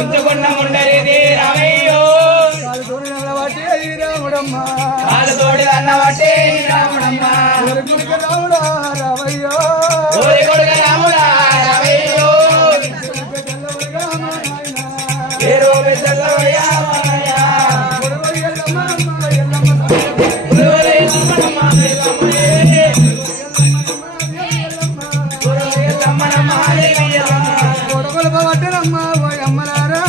ఉంచుకున్న కొడగొలప పట్టనమ్మా ఓ అమ్మలారా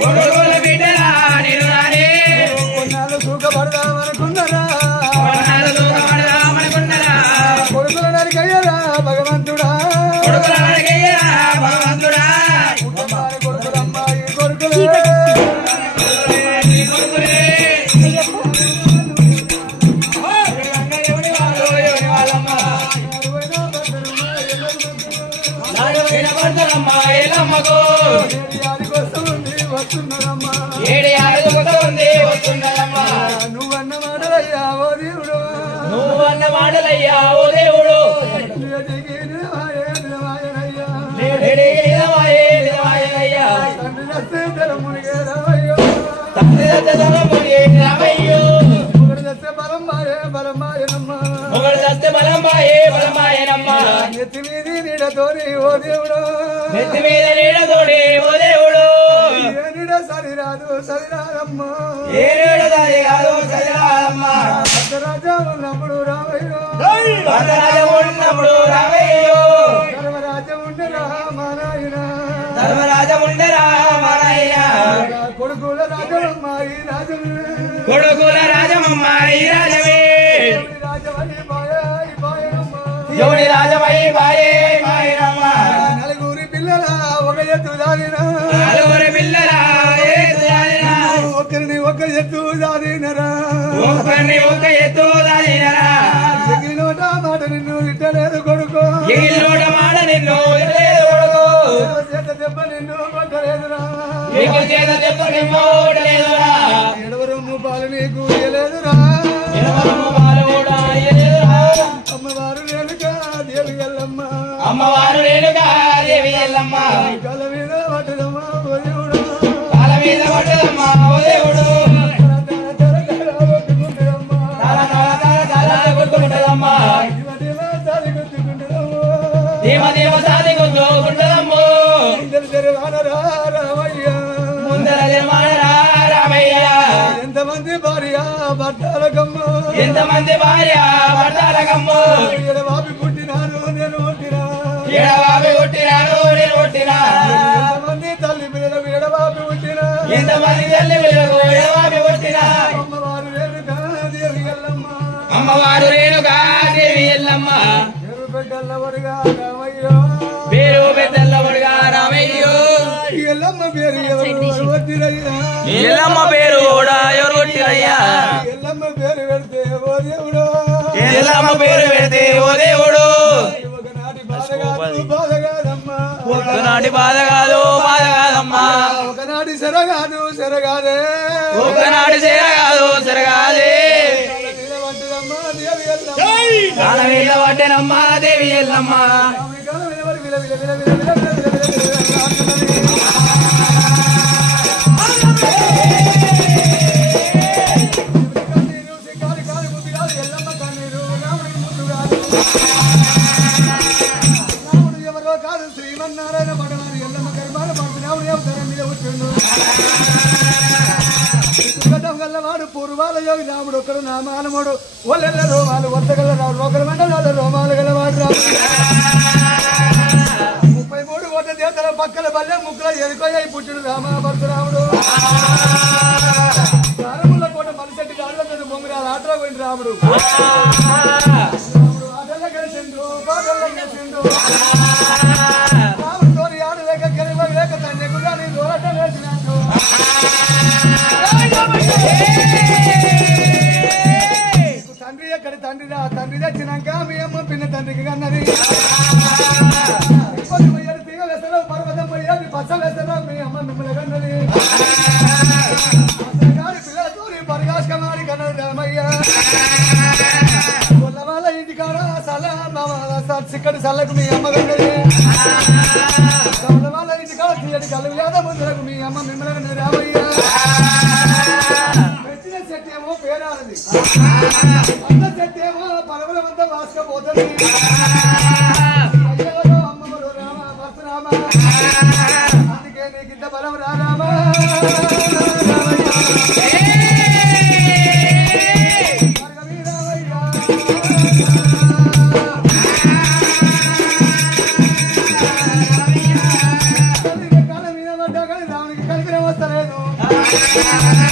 కొడుకుల బిడ్డలా నేను గాని కొన్నాళ్ళు సుఖపడదామనుకున్నారా కొడుకుల నరికయ్యరా భగవంతుడా కొడుకులమ్మాయి కొడుకులే నువ్వన్న మాటలయ్యా ఓ దేవుడు నెత్తి మీద నీడతోని ఓ దేవుడు ఏ నీడ సరిరాదు సరిరాదమ్మా రాజా ఉన్నప్పుడు రామయ్యో ధర్మరాజం ఉండరా మా నాయన కొడుకుల రాజమమ్మాయి రాజమే ఎవరి రాజమై బాయే నలుగురి పిల్లల ఒక ఎత్తు దానినా ఒకరిని ఒక ఎత్తు దానినరా ఎగిలోట మాట నిన్ను ఇట్టలేదు కొడుకు చేత దెబ్బ నిన్ను కొట్టలేదురా ఎడవరు పాలు నీకు ఇయ్యలేదురా అమ్మవారు రేణుకా దేవి ఎల్లమ్మ కల మీద పట్టదమ్మా ఓ దేవుడు ఎంతమంది భార్య భర్తలకమ్మ ఎడవాపి పుట్టినాను నేను పుట్టినా ఎంతమంది తల్లి పిల్లలకు ఎడవాపి పుట్టినా అమ్మవారు రేణుకా దేవి ఎల్లమ్మ పేరు పెద్దల్లవడుగా రామయ్యో ఎల్లమ్మ పేరు కూడా ఎవరు కొట్టిరయ్యా ఎల్లమ్మ పేరు పెడితే ఓ దేవుడు ఒకనాటి బాధ కాదమ్మా ఒకనాటి సెరగాదే కాలవేళ్ళ పట్టెనమ్మా దేవి ఎల్లమ్మ ఎవరో కాదు శ్రీమన్నారాయణ పడవారు ఎల్లమ్మ గర్భాల పడుతున్నావు అవసరం మీద వచ్చిండు గల్లవాడు పూర్వాల యోగి రాముడు ఒకడు నా మానవుడు ఒళ్ళెల్ల రోమాలు వర్తగల రాడు ఒకరి మండలాల రోమాలు గలవాడు రాడు 33 కోట్ల దేవతల పక్కల బల్లె ముక్కుల ఎరుకోయ్యి పుట్టుడు రామ పరశురాముడు ప్రారంభంలో కోట మనిషెట్టి గాడుల బొమ్మరాల ఆటలో పోయింది రాముడు ఆటల్లో కలిసిండు పాటల్లో కలిసిండు రాముడు తోని ఆడు లేక కెలివ లేక తండ్రి కూడా నీ దూరటం వేసినట్టు తండ్రి ఎక్కడి తండ్రి తెచ్చినాక మీ అమ్మ పిన్న తండ్రికి కన్నది తీగ వేస్తావు పర్వతం పోయాది పచ్చ వేస్తావు మీ అమ్మ మిమ్మల్ని కన్నది పిల్లలతో పరిగాసుకమాడి కన్నది రామయ్య వాళ్ళ ఇంటికాడ చిక్కటి సల్లకు మీ అమ్మ కన్నది వాళ్ళ ఇంటికాడ తీయటి కళ్ళు లేదా ముందులకు మీ అమ్మ మిమ్మల్ని కన్నది రామయ్య చెట్టేమో పేరాలది అంత చెట్టేమో పరమలమంతా వాసుకపోతుంది అయ్యో అమ్మమ్మడు రామ పరశురామ అందుకే నీకింత బలం రామ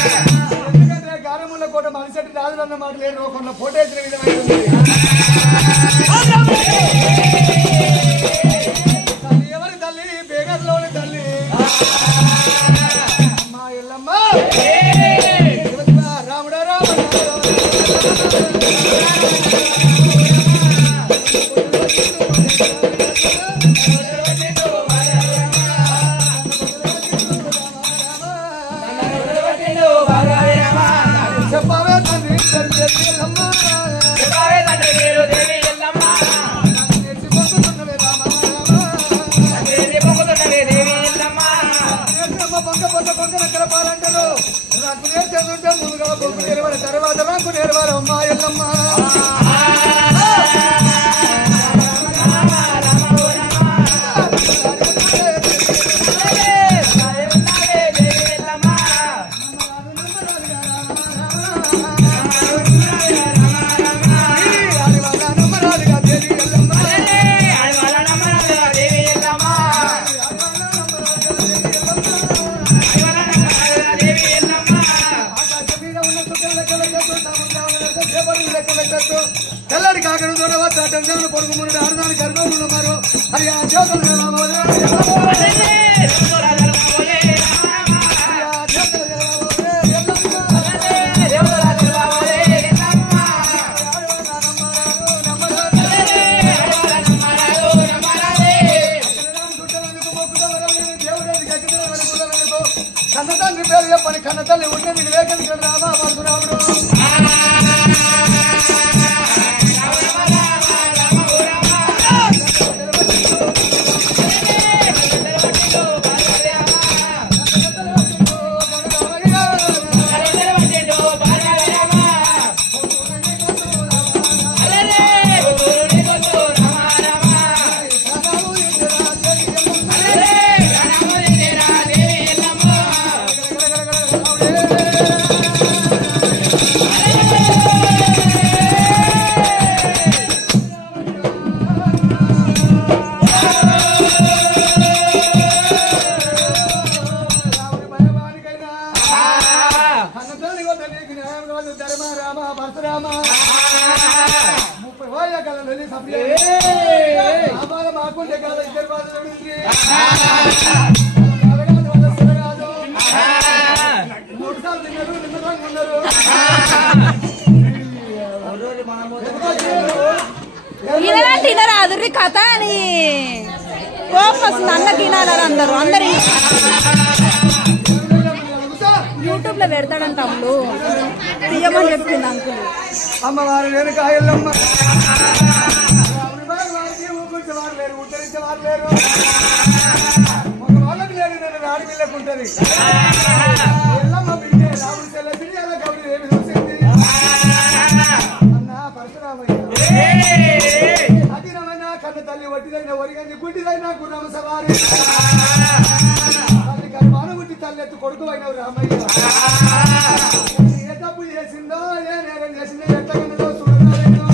ఎందుకంటే గారముల కోట మనిషి రాజు అన్న మాట లేదు ఒక ఫోటో వేసిన విధమైంది తల్లి ఎవరి తల్లి బేగర్లోని తల్లి అమ్మా ఎల్లమ్మ రాముడా రామ చెప్పవే తండ్రి ఎల్లమ్మ కలపాలంటారు నాకు నేర్చుంటే ముందుగా బొగ్గు నేర్వాడు తర్వాత నాకు నేర్వారు అమ్మా ఎల్లమ్మ తెల్లడి కాకడ చూడవచ్చు పొడుగు ముడి ఆడదానికి గర్భంలో ఉన్నారు అది ఆ కన్న తండ్రి పేరు చెప్పని కన్న తల్లి ఉంటే నీకు లేకని రామా పరశురాముడు మాకుంటే కదా ఇద్దరు బాధలు మూడు సార్లు తిన్నారు నిమ్మకంగా ఉన్నారు తినరాదుర్రి కథ అని కోపం వస్తుంది అన్నకి తినాలని అందరు యూట్యూబ్ లో పెడతాడంట అప్పుడు తీయమని చెప్పింది అంకుల్ అమ్మవారు వెనుక ఎల్లమ్మ ఊపించేవారు లేరు ఉద్ధరించేవారు లేరు ఒక వాళ్ళకి లేదు నేను ఆడపిల్లకుంటది ఎల్లమ్మ బిడ్డే రాముడి చెల్లెసి అలా గౌరీ ఏమి చూసింది అన్న పరశురామయ్య అతిరమైన కన్న తల్లి వడ్డిదైన ఒరిగంది గుడ్డిదైన గుర్రమ సవారి తల్లి కర్మానుగుడ్డి తల్లెత్తు కొడుకు అయినవు రామయ్య ఏ తప్పు చేసిందో ఏ నేరం చేసిందో ఎట్లగన్నదో చూడలేదో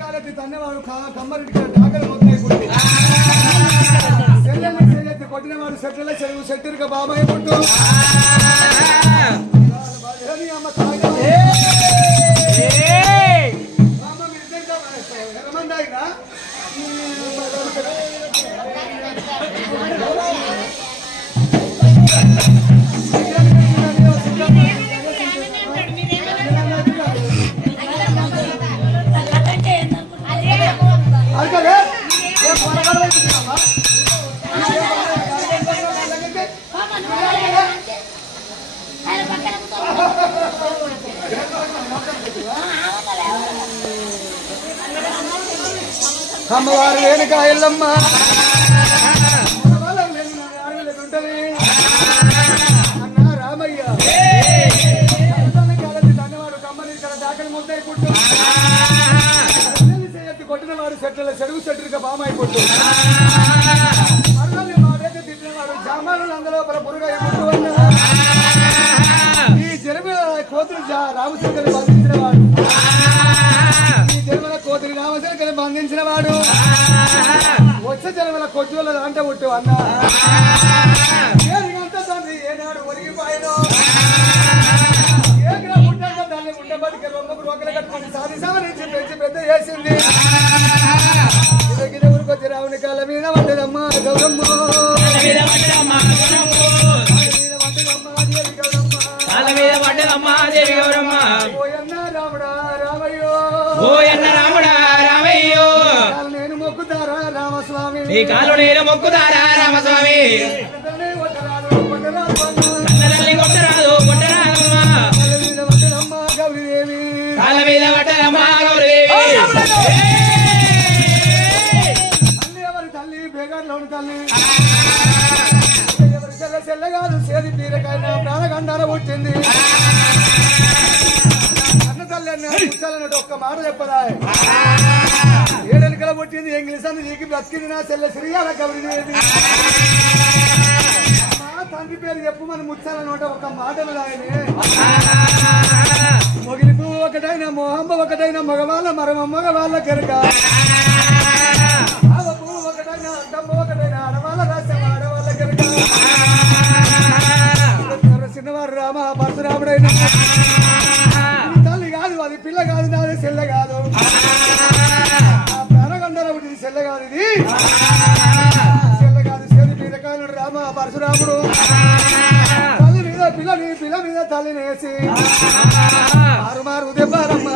కాలెత్తి తన్నవాడు కమ్మరెడ్డి డాకలు మొత్తాయి పుట్టి చెల్లెల్ని చెల్లెత్తి కొట్టినవాడు సెట్ల చెరువు సెట్టిరిక బాబాయ్ పుట్టు అమ్మ తాగా ఎర్రమందాయిరా అదే అమ్మవారు వెనుక ఎల్లమ్మ అన్న రామయ్య తన్నవాడు కమ్మని ఇక్కడ దాకలి ముద్దాయి పుట్టు కొట్టినవాడు సెట్ల చెడుగు సెట్టుగా బామాయి పుట్టు మరణాన్ని మాడైతే తిట్టినవాడు జామానులు అందులో పురుగా పుట్టు అన్న ఈ జన్మ కోతులు రామశంకర్ని బంధించినవాడు ఈ జన్మల కోతులు రామశంకర్ని బంధించినవాడు వచ్చే జన్మల కొట్టుల అంటే పుట్టు అన్న తండ్రి ఏనాడు ఒరిగిపోయిన కాళ్ళ మీద పడ్డదమ్మా దేవి గౌరమ్మ ఓయన్న రాముడా రామయ్యో ఓయన్న రాముడా రామయ్యో నేను మొక్కుతారా రామస్వామి నీ కాళ్ళు నేను మొక్కుతారా రామస్వామి కన్నతల్లి కొట్టరాదు కొట్టరాదమ్మా గౌరీదేవి కాళ్ళ మీద పడ్డదమ్మా గౌరీదేవి ఎవరి తల్లి బేగార్లోని తల్లి ఎవరి చెల్లగాదు సేది తీరకైనా ప్రాణగండార పుట్టింది అన్న తల్లి అన్నట్టు ఒక్క మాట చెప్పదా ఏడెనకల పుట్టింది ఇంగ్లీష్ అని నీకు బ్రతికింది నా చెల్లె శ్రీయాల గౌరీదేవి మా తండ్రి పేరు చెప్పు మన ముచ్చాలన్నమాట ఒక మాట ఆయనే మొగిలి పువ్వు ఒకటైనా మోహంబ ఒకటైనా మగవాళ్ళ మగవాళ్ళ కెరక పువ్వు ఒకటైనా అంటమ్మ ఒకటైనా ఆడవాళ్ళ రాజ్యం ఆడవాళ్ళ కెరక చిన్నవారు రామ పరశురాముడైనా తల్లి కాదు అది పిల్ల కాదు నాది చెల్ల కాదు ప్రాణగండర పుట్టింది చెల్ల కాదు ఇది చెల్ల కాదు చెల్లి పీరకాయలు రామ పరశురాముడు తల్లి మీద పిల్ల మీద తల్లిని వేసి మారు దెబ్బారమ్మ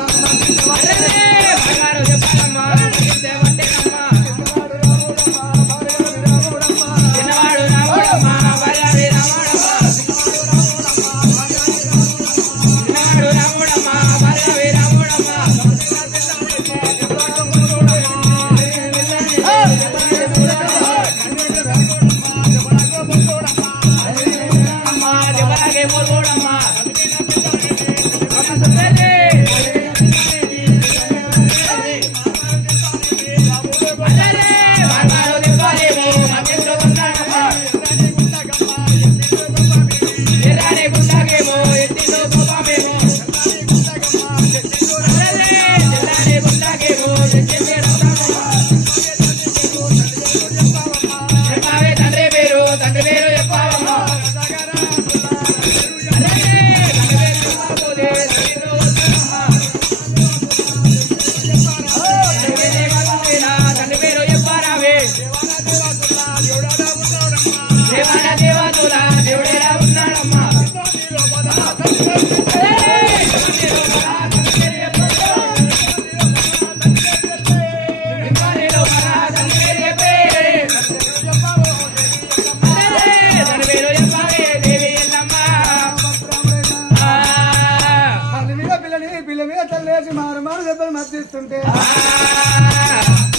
మారు దెబ్బలు మర్చిస్తుంటే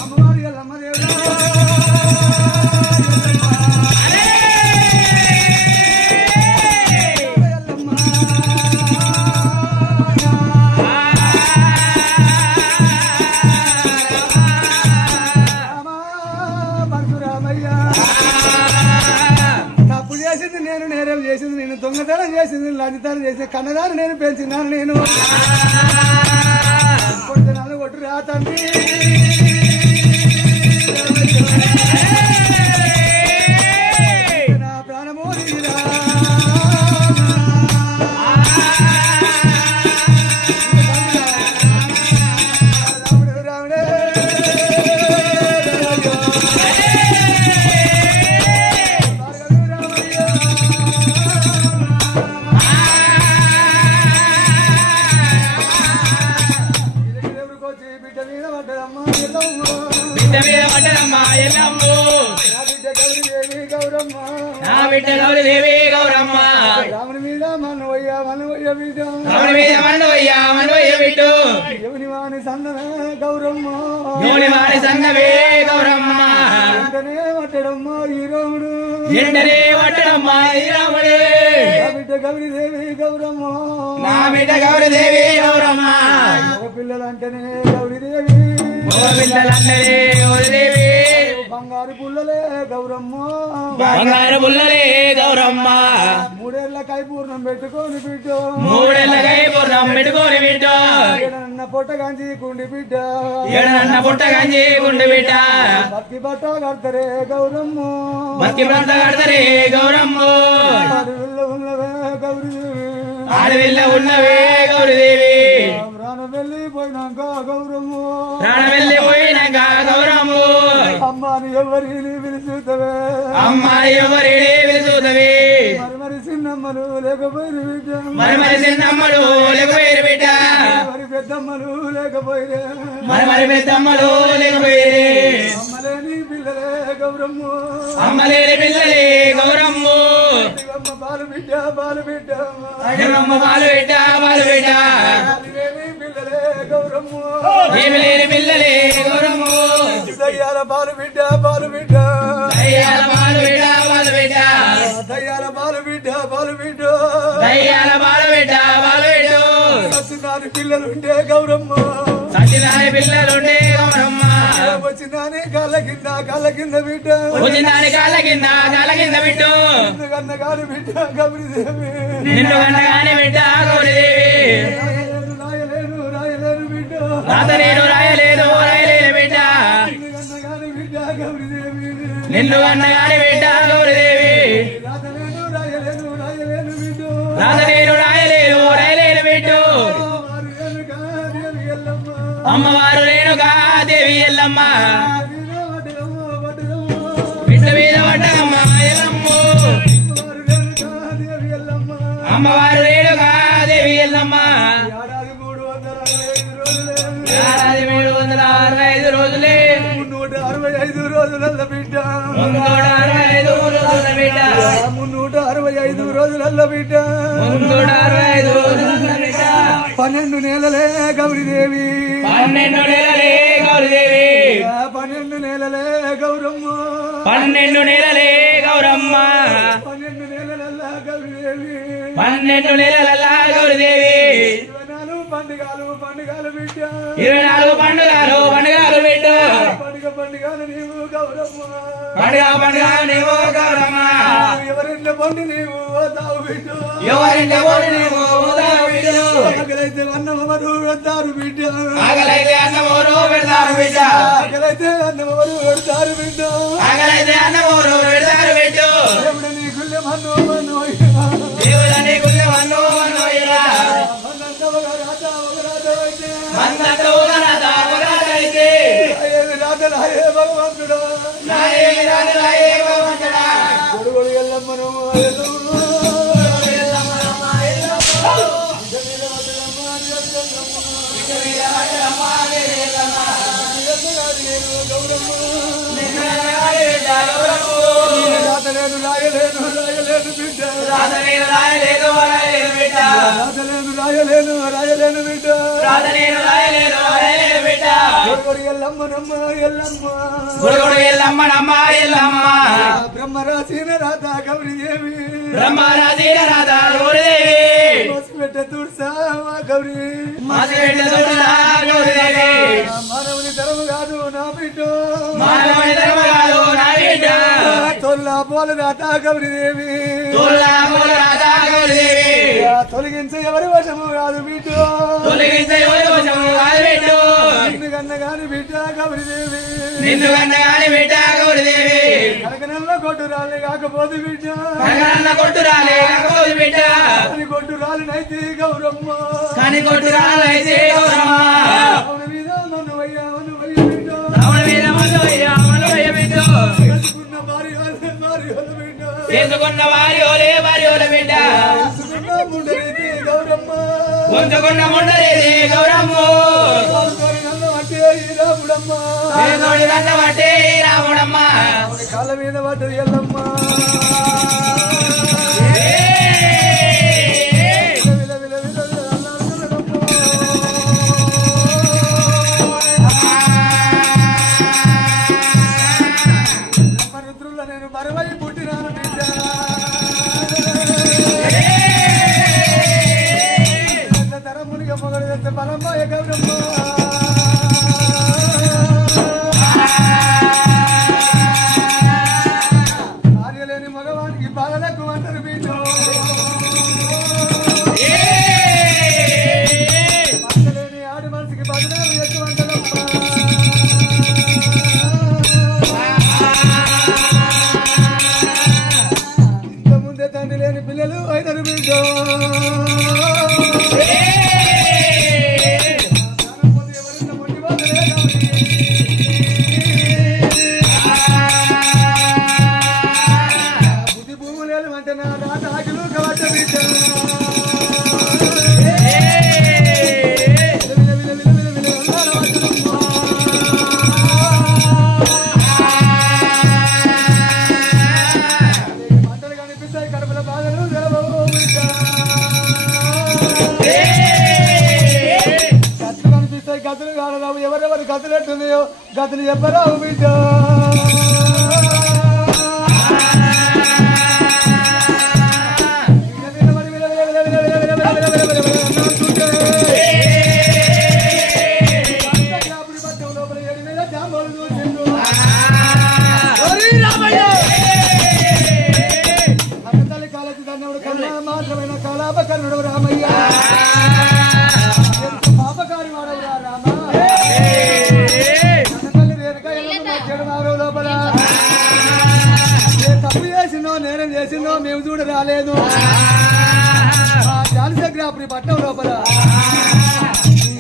అమ్మవారి అమ్మదేవుడు తప్పు చేసింది నేను నేరం చేసింది నేను దొంగతనం చేసింది లంచతనం చేసి కన్నదాన్ని నేను పెంచినాను నేను కొట్టినాను కొట్టు రా తండ్రి నా ప్రాణమో రాముడు రాముడే బిడ్డ మీద పడ్డదమ్మా ఎల్లమ్మ గౌరీదేవి గౌరమ్మ నా బిడ్డ గౌరీదేవి గౌరమ్మ రాముని మీద మనవయ్య బిడ్డ రాముని మీద మనవయ్య బిడ్డ ఎవని వాని సన్నమే గౌరమ్మ ఎవని వాని సన్నమే గౌరమ్మ వెంటనే పట్టడమ్మా ఈ రాముడు ఎండనే పట్టడమ్మా ఈ రాముడే నా బిడ్డ గౌరీదేవి గౌరమ్మ నా బిడ్డ గౌరీదేవి గౌరమ్మ పిల్లలంటేనే గౌరీదేవి పిల్లలందరే గౌరీదేవి బంగారు పుల్లలే గౌరమ్మ బంగారు పుల్లలే గౌరమ్మ మూడేళ్లకై పూర్ణం పెట్టుకోని బిడ్డ మూడేళ్లకై పూర్ణం పెట్టుకోని బిడ్డ ఏడన్న పొట్టగాంచి కుండి బిడ్డ ఏడన్న పుట్టగాంచి గుండె బిడ్డ బతికి బట్ట కడతరే గౌరమ్మ బతికి బట్ట కడతరే గౌరమ్మ అడవిల్ల ఉన్నవే గౌరీదేవి అడవిల్ల ఉన్నవే గౌరీదేవి ప్రాణం వెళ్ళిపోయినాక గౌరమ్మ ప్రాణం వెళ్ళిపోయినాక గౌరమ్మ అమ్మాని ఎవరిని పిలుచుతవే అమ్మాయి ఎవరిని పిలుచుతవే మరి చిన్న చిన్నమ్మలు లేకపోయిన బిడ్డ మరి చిన్నమ్మలు లేకపోయారు బిడ్డ మరి పెద్దమ్మలు లేకపోయినా మరి పెద్దమ్మలు లేకపోయారు అమ్మలేని పిల్లలే గౌరమ్మ అమ్మలేని పిల్లలే గౌరమ్మ అమ్మ బాలు బిడ్డ బాలు బిడ్డ అమ్మ బాలు బిడ్డ బాలు బిడ్డ పిల్లలే గౌరమ్మ ఏమి లేని పిల్లలే గౌరమ్మ దయ్యాల బాలు బిడ్డ బాలు బిడ్డ దయ్యాల బాలు బిడ్డ బాలు బిడ్డ దయ్యాల బాలు బిడ్డ బాలు బిడ్డ దయ్యాల బాలు బిడ్డ బాలు బిడ్డ సత్యనారాయణ పిల్లలుంటే గౌరమ్మ సత్యనారాయణ పిల్లలుండే గౌరమ్మ వచ్చినానే కాళ్ళ కింద బిడ్డ వచ్చినాని కాళ్ళ కింద బిడ్డు కన్న కాదు బిడ్డ గౌరీదేవి నిన్ను కన్నగానే బిడ్డ గౌరీదేవి రాయలేను బిడ్డ రాత నేను రాయలేదు బిడ్డ కన్న కాదు బిడ్డ గౌరీదేవి నిన్ను కన్నగానే బిడ్డ గౌరీదేవి రాయలేను బిడ్డ రాత నేను రాయలేదు బిడ్డు అమ్మవారు రేణుకా దేవి ఎల్లమ్మ బిడ్డ మీద పడ్డమ్మ ఎల్లమ్మ అమ్మవారు రేణుకా దేవి ఎల్లమ్మ ఏడాది 365 రోజులే 365 రోజులల్ల బిడ్డ 365 రోజుల బిడ్డ 365 రోజులల్ల బిడ్డ 365 రోజుల బిడ్డ 12 నెలలే గౌరీదేవి 12 నెలలే గౌరీదేవి 12 నెలలే గౌరమ్మ 12 నెలలే గౌరమ్మ 12 నెలలల్ల గౌరీదేవి 12 నెలల గౌరీదేవి 24 పండుగలు బిడ్డ 24 పండుగలు బిడ్డ పండుగలు నీవు గౌరమ్మ పండుగ నీవు గౌరమ్మ ఎవరింట్లో పండు నీవు ఓదావు బిడ్డ ఎవరింట్లో పండు నీవు ఓదావు బిడ్డ ఆకలైతే అన్నమరు పెడతారు బిడ్డ ఆకలైతే అన్నమోరు పెడతారు బిడ్డ ఆకలైతే అన్నమరు పెడతారు బిడ్డ ఆకలైతే అన్నమోరు పెడతారు బిడ్డ దేవుడు నీ గుళ్ళె మన్ను దేవుడు నీ గుళ్ళె మన్ను భగవంతుడు గొడుగొడు ఎల్లమ్మను రాయలేను బిడ్డ గొడుగొడు ఎల్లమ్మ ఎల్లమ్మ బ్రహ్మరాసిన రాధ గౌరీదేవి బ్రహ్మరాజీన రాధ గౌరీదేవి పెట్ట తుడుసా గౌరీ గౌరీదేవి మానవుని ధర్మ కాదు నా బిడ్డ మానవుని ధర్మ కాదు నా బిడ్డ తొల్లా పోల రాత గౌరీదేవి గౌరీదేవి తొలగించే ఎవరి వశము కాదు బిడ్డ తొలగించే ఎవరి వశము కాదు బిడ్డ నిన్ను కన్నగాని బిడ్డ గౌరీదేవి నిన్ను కన్నగాని బిడ్డ గౌరీదేవి కనకనల్ల కొట్టు రాలే కాకపోతే బిడ్డ కనకనల్ల కొట్టు రాలే కాకపోతే బిడ్డ అని కొట్టు రాలినైతే గౌరమ్మ కాని కొట్టు రాలైతే గౌరమ్మ అవున మీద మనువయ్య బిడ్డ రావణ మీద మనువయ్య బిడ్డ చేసుకున్న భార్య బిడ్డ చేసుకున్న వారి ఓల బిడ్డ ముండరేది గౌరమ్మ ఉంచుకున్న ముండలేది గౌరమ్మ అంటే రాముడమ్మ కాళ్ళ మీద పడ్డది ఎల్లమ్మ రుద్రుల్లో నేను బరవై పుట్టినాను బిడ్డ తరమునిగా మొగడు తెస్తే బలమ్మాయ గౌరమ్మ భార్యలేని మగవానికి బాధలకు అంటారు బిడ్డ భార్యలేని ఆడి మనసుకి బదనాలు ఎక్కువ అంటారమ్మా ఇంత ముందే తండ్రి లేని పిల్లలు అయినారు బిడ్డ బుద్ధి భూములు అంటే నా రాత ఆకిలు కాబట్టి గతులెట్టున్నాయో గతులు చెప్పరావు బిడ్డ మాత్రమైన కళాపకర్ణుడు రామయ్య పాపకారి వాడవురా రామ లోపల తప్పు చేసిందో నేరం చేసిందో మేము చూడ రాలేదు జానసగ్రాపురి పట్టణం లోపల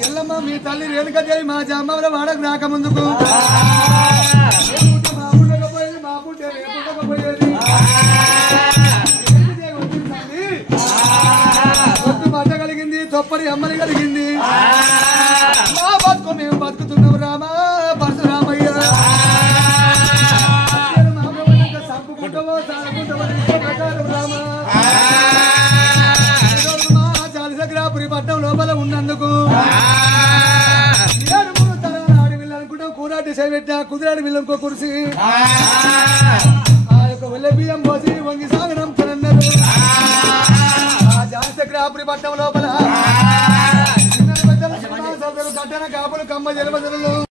ఎల్లమ్మ మీ తల్లి రేణుక దేవి మా జామల వాడకు రాకముందుకు మా పుట్టకపోయేది మా పుట్టే పుట్టకపోయేది బట్ట కలిగింది తొప్పడి అమ్మని కలిగింది మా బతుకు మేము బతుకుతున్నాం రామా పరశురామయ్య సంపుకుంటావో సాగుకుంటావో రామా మా జాలిసగ్రాపురి పట్టణం లోపల ఉన్నందుకు 7 తరాల ఆడవిల్లు అనుకుంటాం కూరాటి సేవెట్టా కుదిరాడి విల్లంకో కురిసి ఆ యొక్క ఒళ్ళె బియ్యం పోసి వంగి సాగడం తనన్నారు జానసగ్రాపురి పట్టణం లోపల కట్టన కాపులు కమ్మ జలబదలు